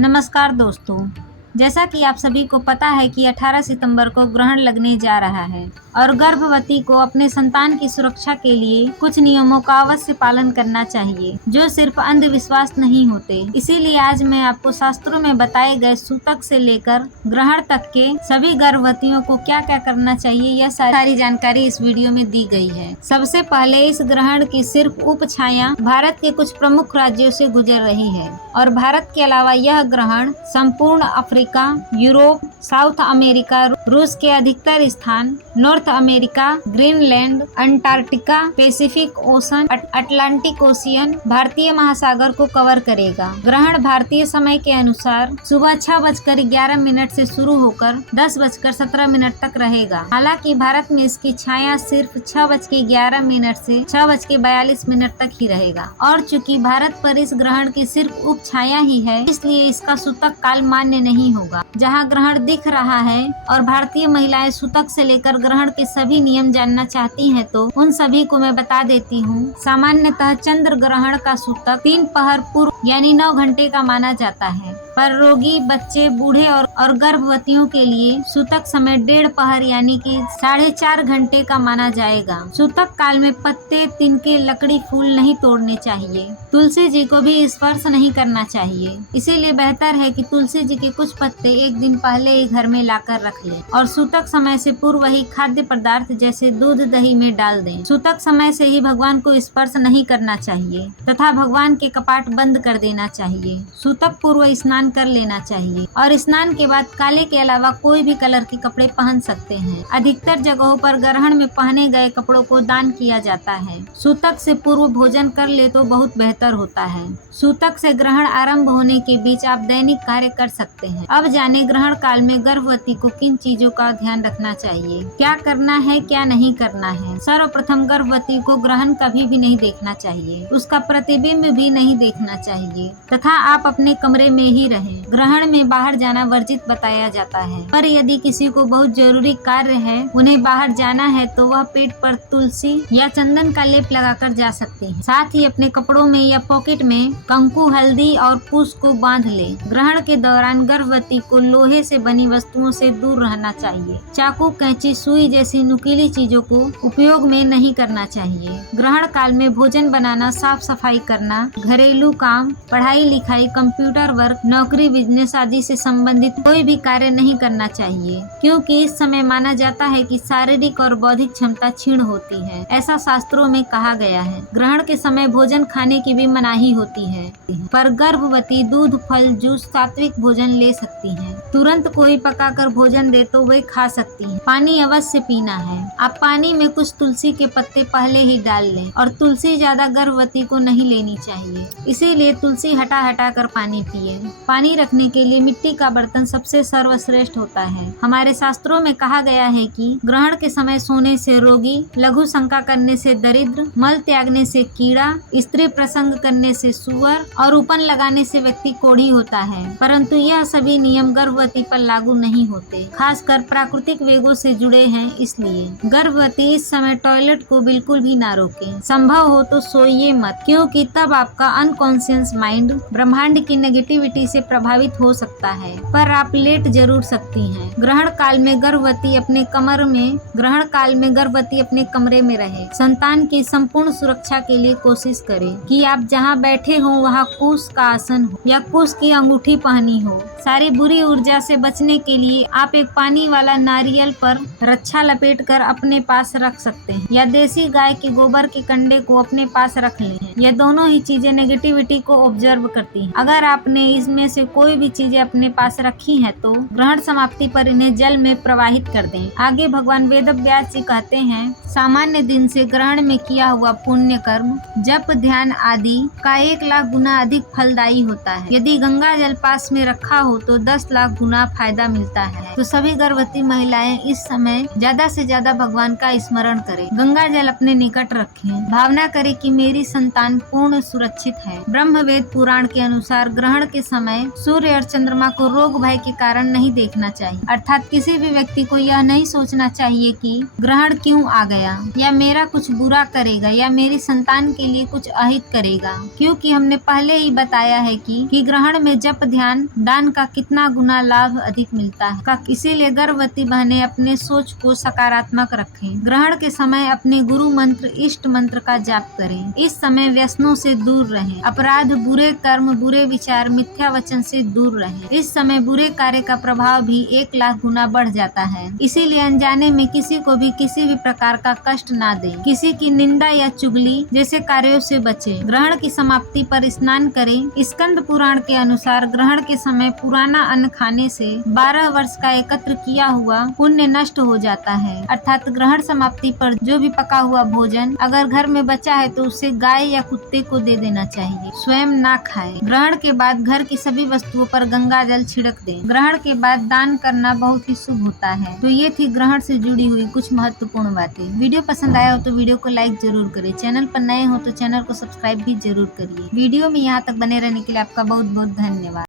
नमस्कार दोस्तों, जैसा कि आप सभी को पता है कि 18 सितंबर को ग्रहण लगने जा रहा है और गर्भवती को अपने संतान की सुरक्षा के लिए कुछ नियमों का अवश्य पालन करना चाहिए, जो सिर्फ अंधविश्वास नहीं होते। इसीलिए आज मैं आपको शास्त्रों में बताए गए सूतक से लेकर ग्रहण तक के सभी गर्भवतियों को क्या क्या करना चाहिए, यह सारी जानकारी इस वीडियो में दी गई है। सबसे पहले इस ग्रहण की सिर्फ उप छाया भारत के कुछ प्रमुख राज्यों से गुजर रही है और भारत के अलावा यह ग्रहण संपूर्ण अफ्रीका, यूरोप, साउथ अमेरिका, रूस के अधिकतर स्थान, north America, Greenland, Antarctica, Pacific ocean, Atlantic ocean, भारतीय महासागर को कवर करेगा। ग्रहण भारतीय समय के अनुसार सुबह 6:11 से शुरू होकर 10:17 तक रहेगा। हालांकि भारत में इसकी छाया सिर्फ 6:11 से 6:42 तक ही रहेगा और चूंकि भारत पर इस ग्रहण की सिर्फ उप छाया ही है, इसलिए इसका सूतक काल मान्य नहीं होगा। जहां ग्रहण दिख रहा है और भारतीय महिलाएं सूतक से लेकर ग्रहण के सभी नियम जानना चाहती हैं, तो उन सभी को मैं बता देती हूँ। सामान्यतः चंद्र ग्रहण का सूतक 3 पहर पूर्व यानी 9 घंटे का माना जाता है, पर रोगी, बच्चे, बूढ़े और गर्भवतियों के लिए सूतक समय 1.5 पहर यानी कि 4.5 घंटे का माना जाएगा। सूतक काल में पत्ते, तिनके, लकड़ी, फूल नहीं तोड़ने चाहिए। तुलसी जी को भी स्पर्श नहीं करना चाहिए। इसीलिए बेहतर है कि तुलसी जी के कुछ पत्ते एक दिन पहले ही घर में लाकर रख लें और सूतक समय से पूर्व ही खाद्य पदार्थ जैसे दूध, दही में डाल दें। सूतक समय से ही भगवान को स्पर्श नहीं करना चाहिए तथा भगवान के कपाट बंद कर देना चाहिए। सूतक पूर्व स्नान कर लेना चाहिए और स्नान के बाद काले के अलावा कोई भी कलर के कपड़े पहन सकते हैं। अधिकतर जगहों पर ग्रहण में पहने गए कपड़ों को दान किया जाता है। सूतक से पूर्व भोजन कर ले तो बहुत बेहतर होता है। सूतक से ग्रहण आरंभ होने के बीच आप दैनिक कार्य कर सकते हैं। अब जाने ग्रहण काल में गर्भवती को किन चीजों का ध्यान रखना चाहिए, क्या करना है, क्या नहीं करना है। सर्वप्रथम गर्भवती को ग्रहण कभी भी नहीं देखना चाहिए, उसका प्रतिबिंब भी नहीं देखना चाहिए तथा आप अपने कमरे में ही रहें। ग्रहण में बाहर जाना वर्जित बताया जाता है, पर यदि किसी को बहुत जरूरी कार्य है, उन्हें बाहर जाना है, तो वह पेट पर तुलसी या चंदन का लेप लगाकर जा सकते हैं। साथ ही अपने कपड़ों में या पॉकेट में कंकु, हल्दी और पूस को बांध ले। ग्रहण के दौरान गर्भवती को लोहे से बनी वस्तुओं से दूर रहना चाहिए। चाकू, कैंची, सुई जैसी नुकीली चीजों को उपयोग में नहीं करना चाहिए। ग्रहण काल में भोजन बनाना, साफ सफाई करना, घरेलू काम, पढ़ाई लिखाई, कंप्यूटर वर्क, नौकरी, बिजनेस आदि से संबंधित कोई भी कार्य नहीं करना चाहिए, क्योंकि इस समय माना जाता है कि शारीरिक और बौद्धिक क्षमता क्षीण होती है। ऐसा शास्त्रों में कहा गया है। ग्रहण के समय भोजन खाने की भी मनाही होती है, पर गर्भवती दूध, फल, जूस, सात्विक भोजन ले सकती हैं। तुरंत कोई पकाकर भोजन दे तो वे खा सकती हैं। पानी अवश्य पीना है। आप पानी में कुछ तुलसी के पत्ते पहले ही डाल लें और तुलसी ज्यादा गर्भवती को नहीं लेनी चाहिए, इसीलिए तुलसी हटा हटा कर पानी पिए। पानी रखने के लिए मिट्टी का बर्तन सबसे सर्वश्रेष्ठ होता है। हमारे शास्त्रों में कहा गया है कि ग्रहण के समय सोने से रोगी, लघु शंका करने से दरिद्र, मल त्यागने से कीड़ा, स्त्री प्रसंग करने से सुअर और उपन लगाने से व्यक्ति कोढ़ी होता है। परंतु यह सभी नियम गर्भवती पर लागू नहीं होते, खासकर प्राकृतिक वेगों से जुड़े हैं। इसलिए गर्भवती इस समय टॉयलेट को बिल्कुल भी ना रोकें। संभव हो तो सोइए मत, क्योंकि तब आपका अनकॉन्शियस माइंड ब्रह्मांड की नेगेटिविटी से प्रभावित हो सकता है, पर आप लेट जरूर सकती हैं। ग्रहण काल में गर्भवती अपने कमरे में रहे। संतान की संपूर्ण सुरक्षा के लिए कोशिश करें कि आप जहां बैठे हो वहां कुश का आसन हो या कुश की अंगूठी पहनी हो। सारी बुरी ऊर्जा से बचने के लिए आप एक पानी वाला नारियल पर रच्छा लपेट कर अपने पास रख सकते हैं या देसी गाय के गोबर के कंडे को अपने पास रख लें। यह दोनों ही चीजें नेगेटिविटी को ऑब्जर्व करती हैं। अगर आपने इसमें से कोई भी चीजें अपने पास रखी हैं, तो ग्रहण समाप्ति पर इन्हें जल में प्रवाहित कर दें। आगे भगवान वेदव्यास जी कहते हैं, सामान्य दिन से ग्रहण में किया हुआ पुण्य कर्म, जप, ध्यान आदि का 1 लाख गुना अधिक फलदायी होता है। यदि गंगा जल पास में रखा हो तो 10 लाख गुना फायदा मिलता है। तो सभी गर्भवती महिलाएं इस समय ज्यादा से ज्यादा भगवान का स्मरण करें, गंगा जल अपने निकट रखें, भावना करें कि मेरी संतान संतान पूर्ण सुरक्षित है। ब्रह्मवेद पुराण के अनुसार ग्रहण के समय सूर्य और चंद्रमा को रोग भय के कारण नहीं देखना चाहिए, अर्थात किसी भी व्यक्ति को यह नहीं सोचना चाहिए कि ग्रहण क्यों आ गया, या मेरा कुछ बुरा करेगा, या मेरी संतान के लिए कुछ अहित करेगा, क्योंकि हमने पहले ही बताया है कि ग्रहण में जप ध्यान दान का कितना गुना लाभ अधिक मिलता है। इसीलिए गर्भवती बहनें अपने सोच को सकारात्मक रखें। ग्रहण के समय अपने गुरु मंत्र इष्ट मंत्र का जाप करें। इस समय व्यसनों से दूर रहें, अपराध, बुरे कर्म, बुरे विचार, मिथ्या वचन से दूर रहें। इस समय बुरे कार्य का प्रभाव भी 1 लाख गुना बढ़ जाता है। इसीलिए अनजाने में किसी को भी किसी भी प्रकार का कष्ट ना दें। किसी की निंदा या चुगली जैसे कार्यों से बचें। ग्रहण की समाप्ति पर स्नान करें। स्कंद पुराण के अनुसार ग्रहण के समय पुराना अन्न खाने से 12 वर्ष का एकत्र किया हुआ पुण्य नष्ट हो जाता है, अर्थात ग्रहण समाप्ति पर जो भी पका हुआ भोजन अगर घर में बचा है तो उसे गाय या कुत्ते को दे देना चाहिए, स्वयं ना खाएं। ग्रहण के बाद घर की सभी वस्तुओं पर गंगा जल छिड़क दें। ग्रहण के बाद दान करना बहुत ही शुभ होता है। तो ये थी ग्रहण से जुड़ी हुई कुछ महत्वपूर्ण बातें। वीडियो पसंद आया हो तो वीडियो को लाइक जरूर करें। चैनल पर नए हो तो चैनल को सब्सक्राइब भी जरूर करिए। वीडियो में यहाँ तक बने रहने के लिए आपका बहुत बहुत धन्यवाद।